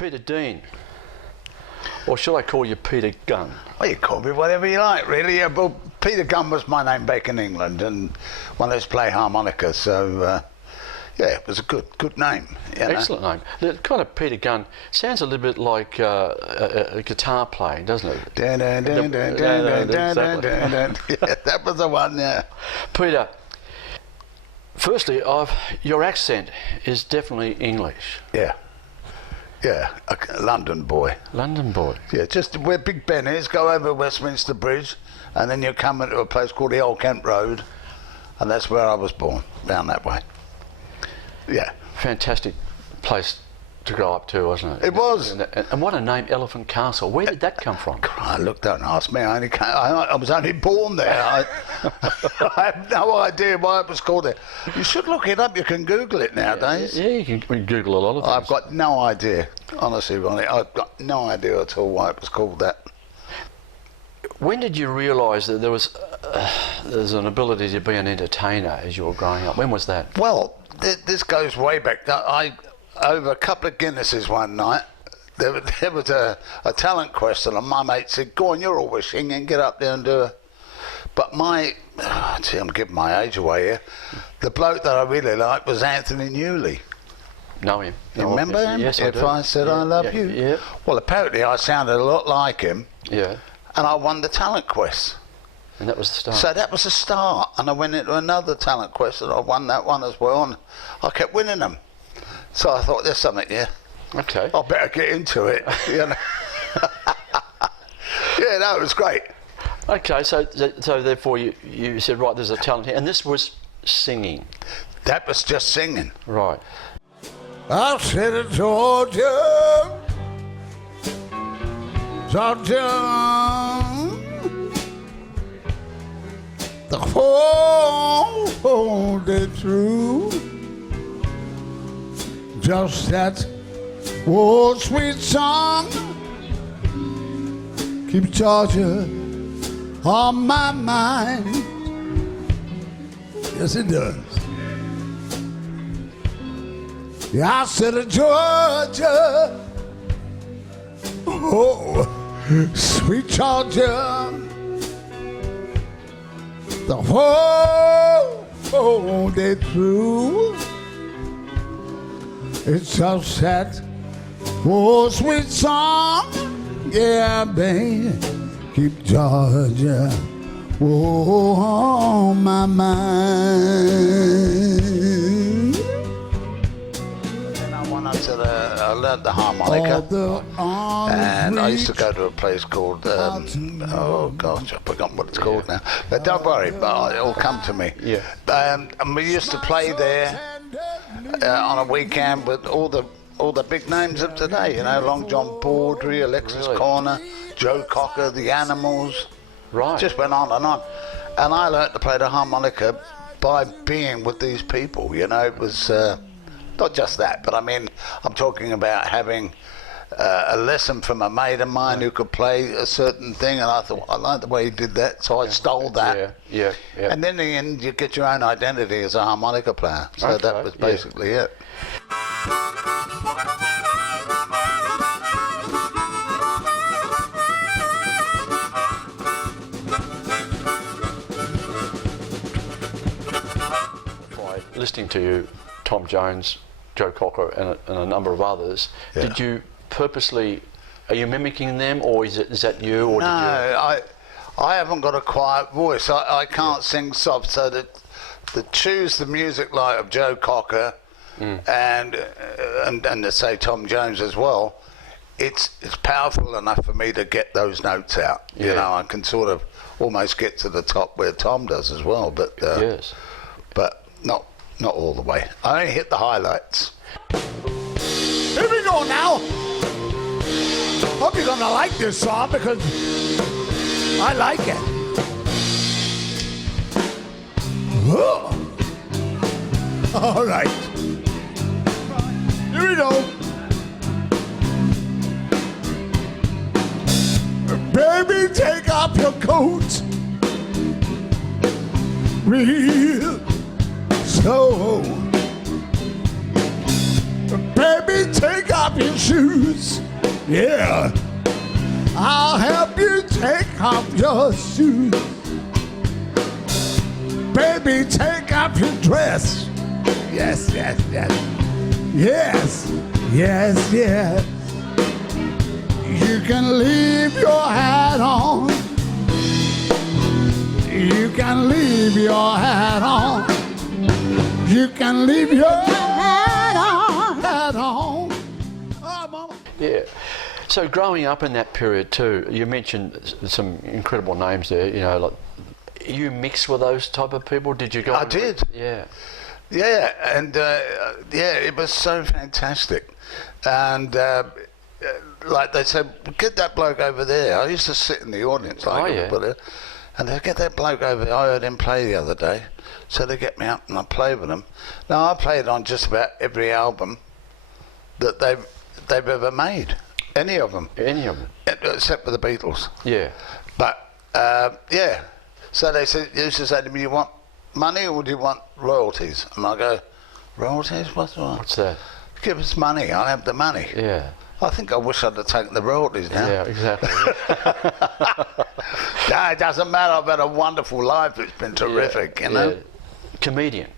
Peter Dean, or shall I call you Peter Gunn? Well, you call me whatever you like, really. Yeah, well, Peter Gunn was my name back in England, and one of us play harmonica, so yeah, it was a good name. Excellent name. The kind of Peter Gunn sounds a little bit like a guitar playing, doesn't it? Yeah, that was the one, yeah. Peter, firstly, your accent is definitely English. Yeah. Yeah, a London boy. London boy. Yeah, just where Big Ben is, go over Westminster Bridge, and then you come into a place called the Old Kent Road, and that's where I was born, down that way. Yeah. Fantastic place to grow up to, wasn't it? It was. And what a name, Elephant Castle. Where did that come from? Look, don't ask me. I was only born there. I have no idea why it was called there. You should look it up. You can Google it nowadays. Yeah, you can Google a lot of things. I've got no idea, honestly, Ronnie. I've got no idea at all why it was called that. When did you realise that there's an ability to be an entertainer as you were growing up? When was that? Well, this goes way back. Over a couple of Guinnesses one night, there was a talent quest, and my mate said, "Go on, you're always singing, get up there and do it." But I'm giving my age away here. The bloke that I really liked was Anthony Newley. Know him. You remember him? Yes, If I said I love you. Yeah. Well, apparently I sounded a lot like him. Yeah. And I won the talent quest. And that was the start. So that was the start, and I went into another talent quest, and I won that one as well, and I kept winning them. So I thought, there's something here. Okay. I better get into it. You know? Yeah, no, it was great. Okay, so therefore you said, right, there's a talent here, and this was singing. That was just singing. Right. I said to Georgia, the whole day through. Just that old sweet song keeps Georgia on my mind. Yes, it does. Yeah, I said to Georgia, oh, sweet Georgia, the whole day through. It's just that old sweet song, yeah, baby, keep Georgia on my mind. Then I went up to I learned the harmonica, and I used to go to a place called, oh gosh, I've forgotten what it's called now. But don't worry, but it'll come to me. Yeah. And we used to play there on a weekend with all the big names of today, you know, Long John Baldry, Alexis Corner, Joe Cocker, the Animals. Right. Just went on. And I learnt to play the harmonica by being with these people, you know. It was not just that, but I mean, I'm talking about having a lesson from a mate of mine who could play a certain thing, and I thought, I like the way he did that, so I stole that. Yeah. And then in the end, you get your own identity as a harmonica player. So that was basically it. By listening to you, Tom Jones, Joe Cocker, and a number of others, did you purposely, are you mimicking them, or is that you? Or no, I haven't got a quiet voice. I can't sing soft, so to choose the music like of Joe Cocker and to say Tom Jones as well, it's powerful enough for me to get those notes out. You know, I can sort of almost get to the top where Tom does as well, but but not all the way. I only hit the highlights. Here we go now. Hope you're gonna like this song because I like it. Whoa. All right. Here we go. Baby, take off your coat. Real slow. Baby, take off your shoes. Yeah. I'll help you take off your shoes. Baby, take off your dress. Yes, yes, yes. Yes, yes, yes. You can leave your hat on. You can leave your hat on. You can leave your hat on. Hat on. Oh, Mama. Yeah. So growing up in that period too, you mentioned some incredible names there. You know, like you mixed with those type of people. Did you go? I did. Yeah. Yeah, and yeah, it was so fantastic. And like they said, get that bloke over there. I used to sit in the audience like everybody, and they get that bloke over there. I heard him play the other day, so they get me up and I play with them. Now I played on just about every album that they've ever made. Any of them. Any of them. Except for the Beatles. Yeah. But, yeah. So they used to say to me, you want money or do you want royalties? And I go, royalties? What's that? Give us money, I'll have the money. Yeah. I think I wish I'd have taken the royalties now. Yeah, exactly. No, it doesn't matter. I've had a wonderful life. It's been terrific, you know. Comedian.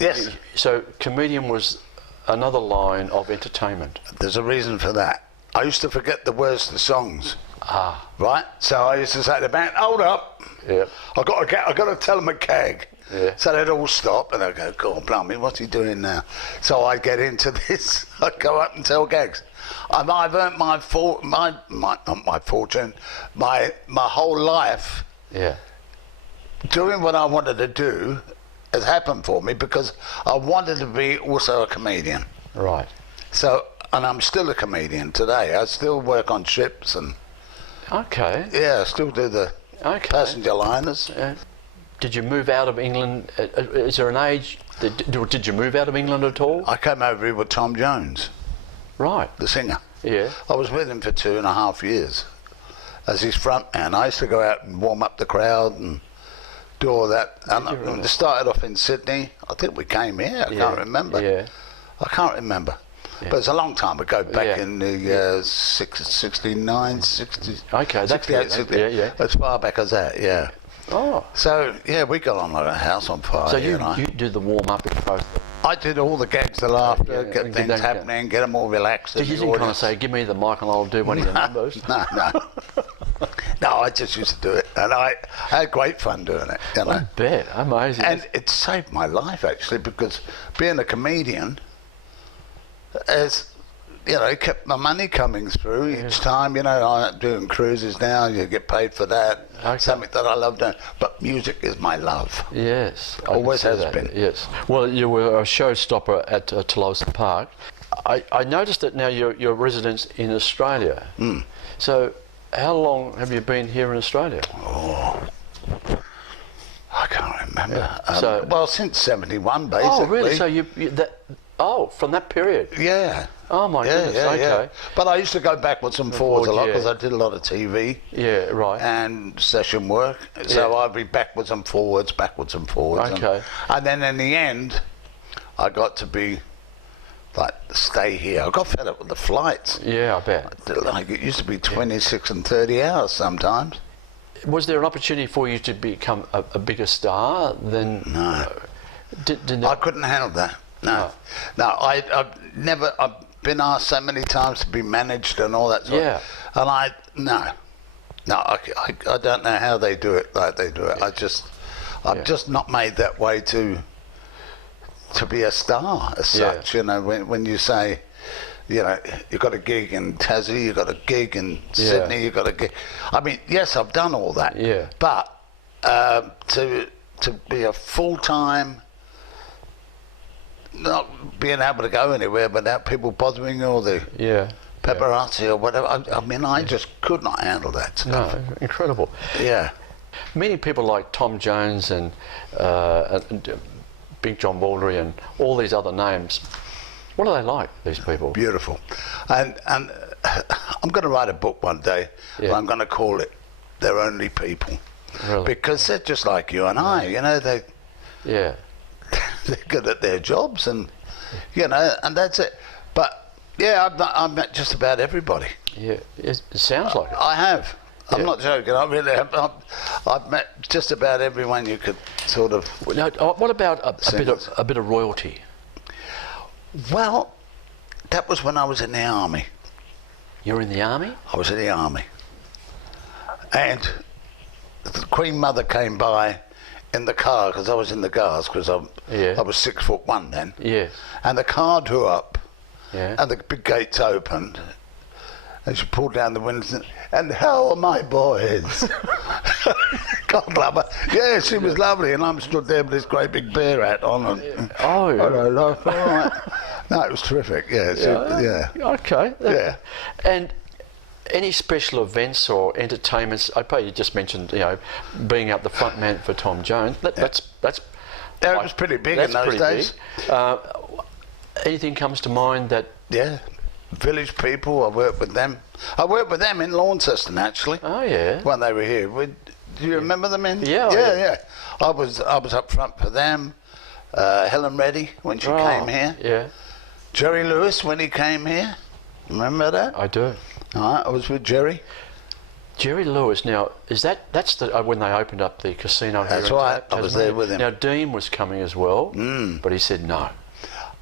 Yes. So comedian was another line of entertainment. There's a reason for that. I used to forget the words to songs. Ah. Right? So I used to say to the band, hold up. Yeah. I got to tell them a gag. Yeah. So they'd all stop and I'd go, God blimey, what's he doing now? So I'd get into this. I'd go up and tell gags. And I've earned my whole life. Yeah. Doing what I wanted to do has happened for me because I wanted to be also a comedian. Right. So, and I'm still a comedian today. I still work on ships and Okay. yeah, I still do the passenger liners. Did you move out of England? Is there an age? Did you move out of England at all? I came over here with Tom Jones, Right. the singer. Yeah. I was with him for 2.5 years as his front man. I used to go out and warm up the crowd and do all that. And I started off in Sydney. I think we came here. I can't remember. Yeah. I can't remember. Yeah. But it's a long time ago, back in the 69, 60, Okay, that's 68, 68. Yeah. As far back as that, yeah. Oh. So, yeah, we got on like a house on fire. So you know. do the warm up process. I did all the gags, the laughter, Yeah, get things happening, get them all relaxed. Did you didn't kind of say, give me the mic and I'll do one of your numbers? No. No, I just used to do it. And I had great fun doing it, you know. I bet. Amazing. And it saved my life, actually, because being a comedian, as you know, it kept my money coming through each time. You know, I'm doing cruises now, you get paid for that. Okay. Something that I love doing. But music is my love. Yes. I Always can see has that. been. Yes. Well, you were a showstopper at Tolosa Park. I noticed that now you're residents in Australia. Mm. So how long have you been here in Australia? Oh, I can't remember. So- well, since 71, basically. Oh, really? So you from that period? Yeah. Oh my goodness. Okay. But I used to go backwards and forwards a lot yeah. because I did a lot of TV Yeah. Right. and session work. So I'd be backwards and forwards. Okay. And then in the end, I got to be like stay here. I got fed up with the flights. Yeah, I bet. Like it used to be 26 and 30 hours sometimes. Was there an opportunity for you to become a bigger star than? No. Did I couldn't handle that. No. I've been asked so many times to be managed and all that sort of, and I don't know how they do it like they do it. I'm just not made that way to be a star as such. You know, when you say, you know, you've got a gig in Tassie, you've got a gig in Sydney, you've got a gig. I mean, yes, I've done all that. Yeah. But to be a full-time, not being able to go anywhere without people bothering you or the paparazzi or whatever. I mean, I just could not handle that stuff. No, incredible. Yeah. Many people like Tom Jones and Big John Baldry and all these other names. What are they like, these people? Beautiful. And I'm going to write a book one day. Yeah. I'm going to call it They're Only People. Really? Because they're just like you and I, you know, they're good at their jobs and, you know, and that's it. But yeah, I've met just about everybody. Yeah, it sounds like it. I have. I'm Yeah. not joking. I really have. I've met just about everyone you could sort of. Now, what about a bit of royalty? Well, that was when I was in the army. You're in the army? I was in the army, and the Queen Mother came by in the car because I was in the Guards because I was 6'1" then. Yeah. And the car drew up, Yeah. and the big gates opened, and she pulled down the windows and how are my boys? God love her. Yeah, she was lovely, and I'm stood there with this great big bear hat on. And, Oh, yeah. all right. No, it was terrific. Yeah, yeah. Okay. Yeah. And any special events or entertainments? I bet you just mentioned, being up the front man for Tom Jones. That's Yeah, it was pretty big in those days. Big. Anything comes to mind that? Yeah, Village People. I worked with them. I worked with them in Launceston actually. Oh yeah. When they were here. Do you remember them in? Yeah. I was up front for them. Helen Reddy when she came here. Yeah. Jerry Lewis when he came here. Remember that? I do. All right, I was with Jerry. Jerry Lewis. Now, that's the when they opened up the casino here? That's in right. I was there Tasmania. with him. Now Dean was coming as well, but he said no.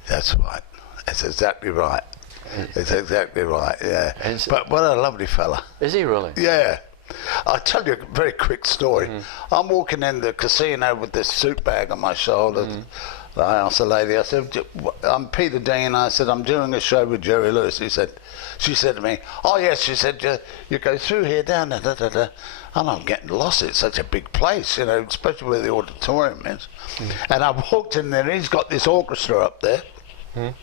That's right. That's exactly right. It's exactly right. Yeah. And But what a lovely fella. Is he really? Yeah. I'll tell you a very quick story. I'm walking in the casino with this suit bag on my shoulder. I asked the lady, I said, I'm Peter Dean. I said, I'm doing a show with Jerry Lewis. She said to me, oh yes, she said, you go through here, down there, and I'm getting lost. It's such a big place, especially where the auditorium is. And I walked in there, and he's got this orchestra up there. And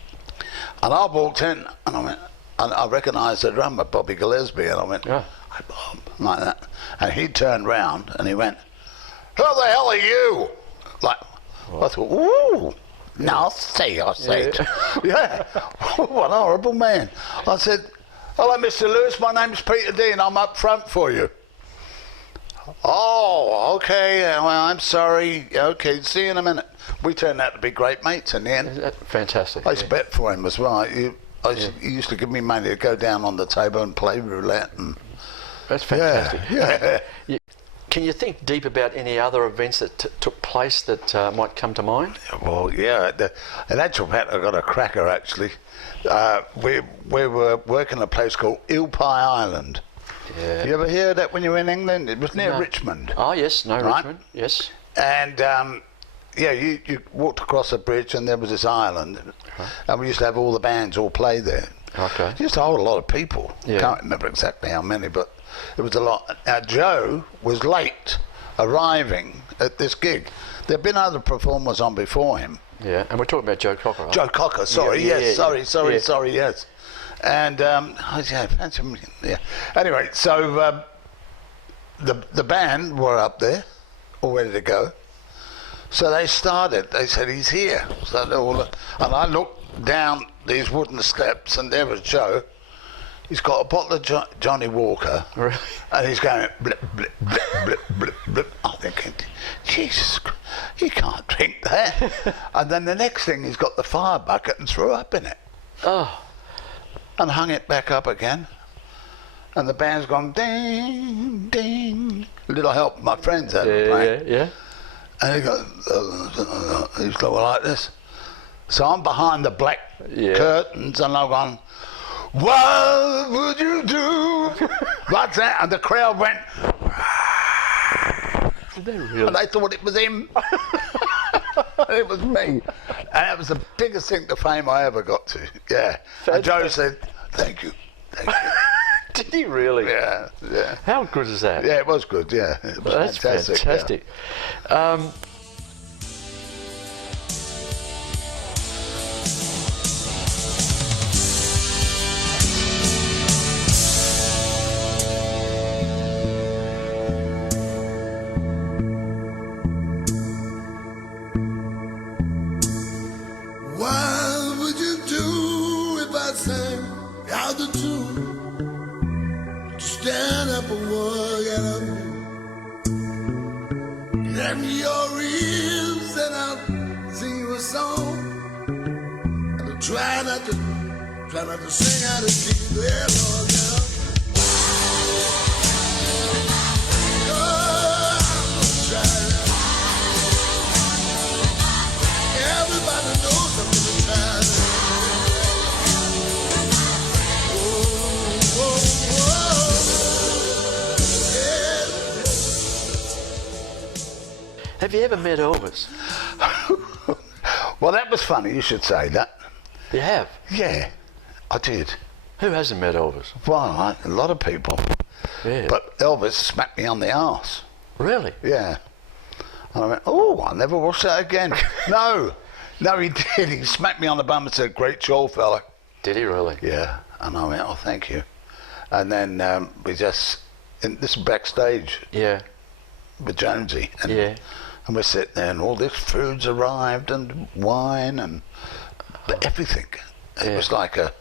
I walked in, and I went, and I recognised the drummer, Bobby Gillespie, and I went, Yeah. "Hey, Bob," like that. And he turned round, and he went, who the hell are you? Like, I thought, ooh, nasty, I said. Yeah, what a horrible man. I said, hello, Mr. Lewis, my name's Peter Dean, I'm up front for you. Oh, okay, well, I'm sorry. Okay, see you in a minute. We turned out to be great mates in the end. Fantastic. I used to bet for him as well. He used to give me money to go down on the table and play roulette. And That's fantastic. yeah. Can you think deep about any other events that took place that might come to mind? Well, yeah. In actual fact, I got a cracker actually. We were working a place called Eel Pie Island. Yeah. You ever hear that when you were in England? It was near Richmond. Oh yes, Right? Richmond. Yes. And yeah, you walked across a bridge and there was this island, and we used to have all the bands all play there. Okay. It used to hold a lot of people. Yeah. Can't remember exactly how many, but it was a lot. Now Joe was late arriving at this gig. There'd been other performers on before him. Yeah, and we're talking about Joe Cocker, right? Joe Cocker, sorry, Yeah, yes, yeah, sorry, yeah. yes. And yeah. Anyway, so the band were up there, all ready to go. So they started. They said he's here. So they all, and I looked down these wooden steps, and there was Joe. He's got a bottle of Johnny Walker, Really? and he's going blip, blip, blip, blip, blip, blip. I'm thinking, Jesus, you can't drink that. And then the next thing, he's got the fire bucket and threw up in it. Oh. And hung it back up again. And the band's gone ding, ding. A little help my friends had playing. Yeah. And he goes, he's going like this. So I'm behind the black curtains, and I'm going, what would you do? Like that. And the crowd went, Did they really? and they thought it was him. And it was me. And it was the biggest thing to fame I ever got to. Yeah. And Joe said, thank you. Did he really? Yeah. How good is that? Yeah, it was good, yeah. It was That's fantastic. What would you do if I sang out the tune? Stand up and walk out of me. Lend me your ears and I'll sing you a song. And try not to try not to sing out of key. Yeah, Lord, yeah. Oh, I'm gonna try that. Everybody knows I'm gonna try that. Oh, yeah. Have you ever met Elvis? Well, that was funny. You should say that. You have? Yeah, I did. Who hasn't met Elvis? Well, a lot of people. Yeah. But Elvis smacked me on the arse. Really? Yeah. And I went, oh, I'll never watch that again. No, he did. He smacked me on the bum and said, great show, fella. Did he really? Yeah. And I went, oh, thank you. And then we just, this is backstage Yeah. with Jonesy. And, Yeah. and we're sitting there and all this food's arrived and wine and everything. It Yeah. was like a...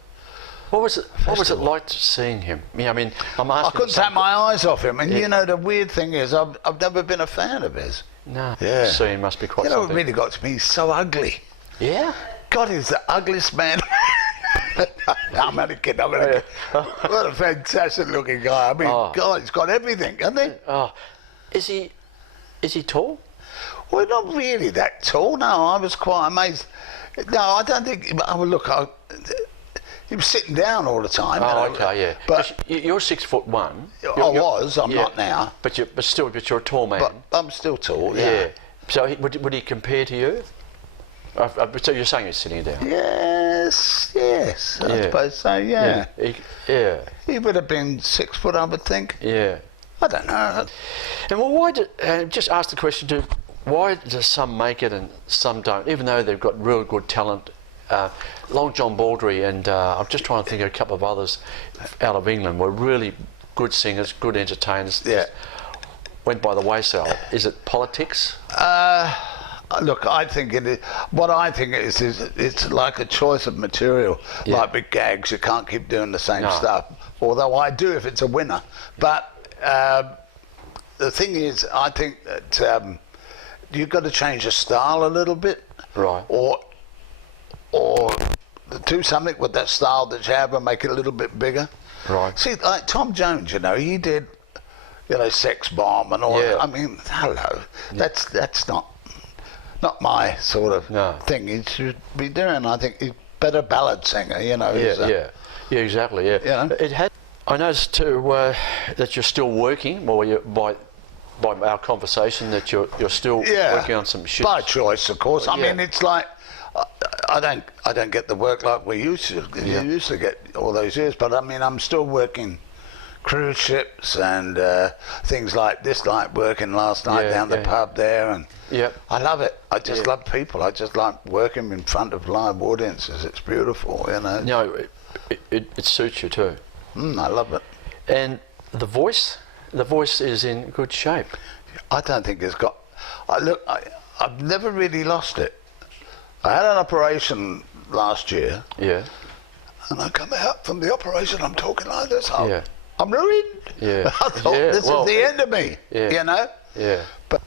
What was it like seeing him? Yeah, I mean, I'm asking. I couldn't some- take my eyes off him. And Yeah. you know, the weird thing is I've never been a fan of his. No. Yeah. So he must be quite You know, something. it really got to me. He's so ugly. Yeah. God, he's the ugliest man. I'm only kidding. What a fantastic looking guy. I mean, Oh. God, he's got everything, hasn't he? Oh, is he tall? Well, not really that tall. No, I was quite amazed. No, I don't think. He was sitting down all the time. Oh, you know. okay, yeah. But 'Cause you're 6'1". I was. I'm yeah. not now. But you're a tall man. But I'm still tall. yeah. Yeah. So would he compare to you? So you're saying he's sitting down? Yes. I suppose so. Yeah. Yeah. He would have been 6 foot, I would think. Yeah. I don't know. And well, why did just ask the question too? Why do some make it and some don't? Even though they've got real good talent. Long John Baldry and I'm just trying to think of a couple of others out of England were really good singers, good entertainers. Yeah. Went by the wayside. Is it politics? Look, I think it is. What I think it is it's like a choice of material. Yeah. Like big gags, you can't keep doing the same No. stuff. Although I do if it's a winner. But the thing is, I think that you've got to change the style a little bit. Right. Or do something with that style that you have and make it a little bit bigger. Right. See, like Tom Jones, you know, he did, you know, Sex Bomb and all Yeah. that. I mean, hello. That's not my sort of No. thing he should be doing. I think he's better ballad singer, you know. he's, Yeah, exactly. Yeah. You know? It had. I noticed too that you're still working. Well, by our conversation, that you're still working on some shit. By choice, of course. I Yeah. mean, it's like I don't get the work like we used to. Yeah. You used to get all those years, but I mean, I'm still working cruise ships and things like this, like working last night down the pub there, and Yep. I love it. I just love people. I just like working in front of live audiences. It's beautiful, you know. No, it suits you too. I love it. And the voice is in good shape. I don't think it's got. I've never really lost it. I had an operation last year, Yeah. and I come out from the operation. I'm talking like this. Yeah. I'm ruined. Yeah. I thought this is the end of me. Yeah. You know. Yeah. But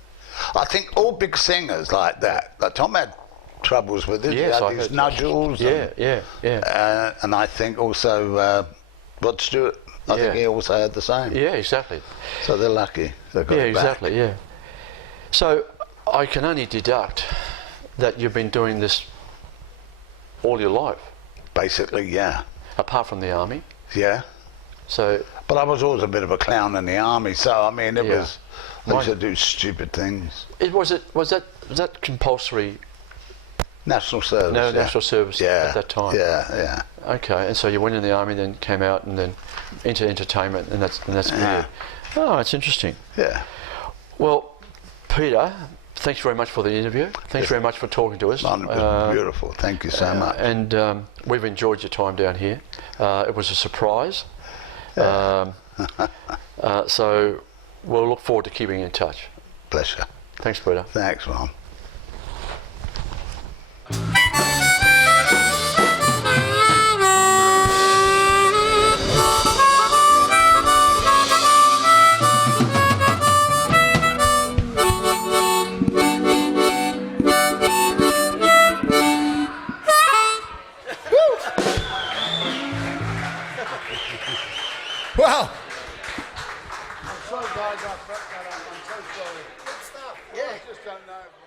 I think all big singers like that. Like Tom had troubles with it. Yes, he I had these heard. nodules. Yeah. And I think also Rod Stewart. I think he also had the same. Yeah, exactly. So they're lucky. They've got Yeah, it back. exactly. Yeah. So I can only deduct that you've been doing this all your life, Basically, yeah. apart from the army. Yeah. So But I was always a bit of a clown in the army, so I mean, it Yeah. was. I used to do stupid things. was that compulsory? National service. No, yeah. national service at that time. Yeah. Okay, and so you went in the army, then came out, and then into entertainment, and that's weird. Oh, it's interesting. Yeah. Well, Peter, thanks very much for the interview. Thanks very much for talking to us. It was beautiful. Thank you so much. And we've enjoyed your time down here. It was a surprise. So we'll look forward to keeping in touch. Pleasure. Thanks, Peter. Thanks, Mom. Well, I'm sorry, guys, I fucked that up. I'm so sorry. Good stuff. Yeah. I just don't know.